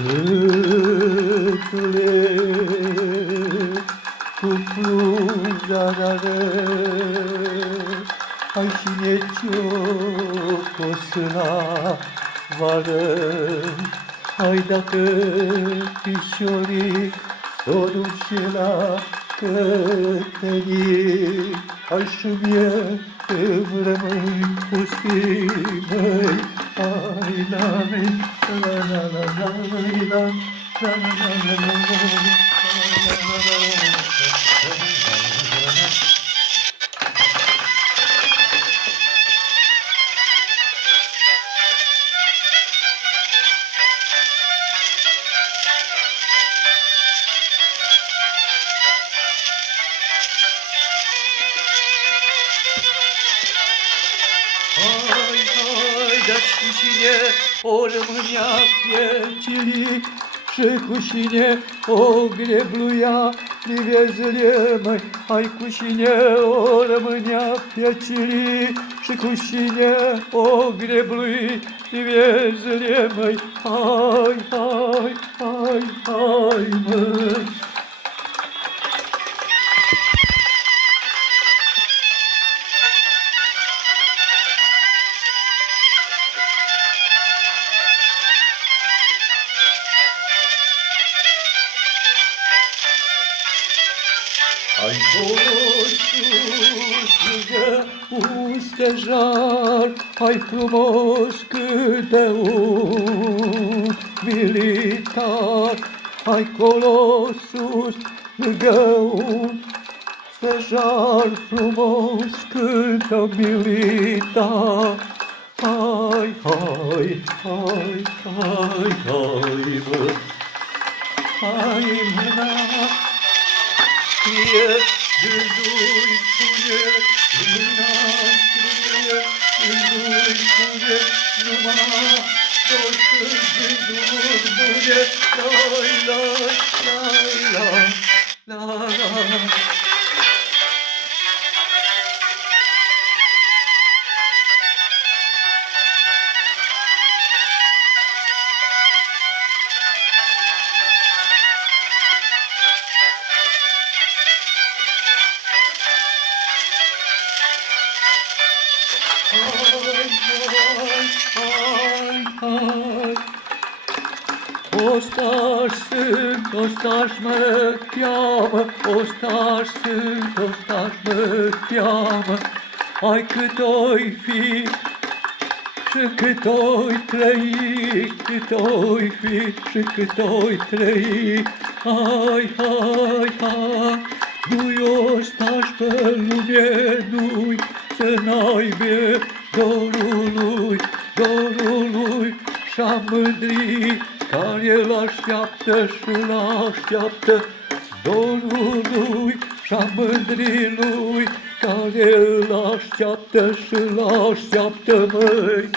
Sfântule, cu plundarare, ai cine ți-o la vară, ai dacă pișorii s-o duce la cătării, ai și mie îmi rămâi puștii măi, ai la mei, la la la la la la la la dați cu cine o rămânea piecilii și cu cine o grebluia livezele măi, hai cu cine o rămânea piecilii și cu cine o greblui livezele măi, hai, hai, hai, hai, măi. Ai cunoscut un stejar, ai frumos câte un militar, ai colo sus lângă un stejar frumos câte un militar. Hai, hai, hai, hai, hai, mă, hai, mâna. Fie gândul-i spune, lumina scrie, gândul-i spune, numai tot gândul bune, la la la la la la. Ostaș sunt, ostaș mă cheamă, ostaș sunt, ostaș mă cheamă, ai cât oi fi și cât oi trăi, cât oi fi și cât oi trăi, hai, hai, hai, nu-i ostaș pe lume, nu-i să n-aibă dorul lui și-a mândrit, care l-așteaptă și l-așteaptă dorul lui și-a mândrit lui, care l-așteaptă și l-așteaptă, măi.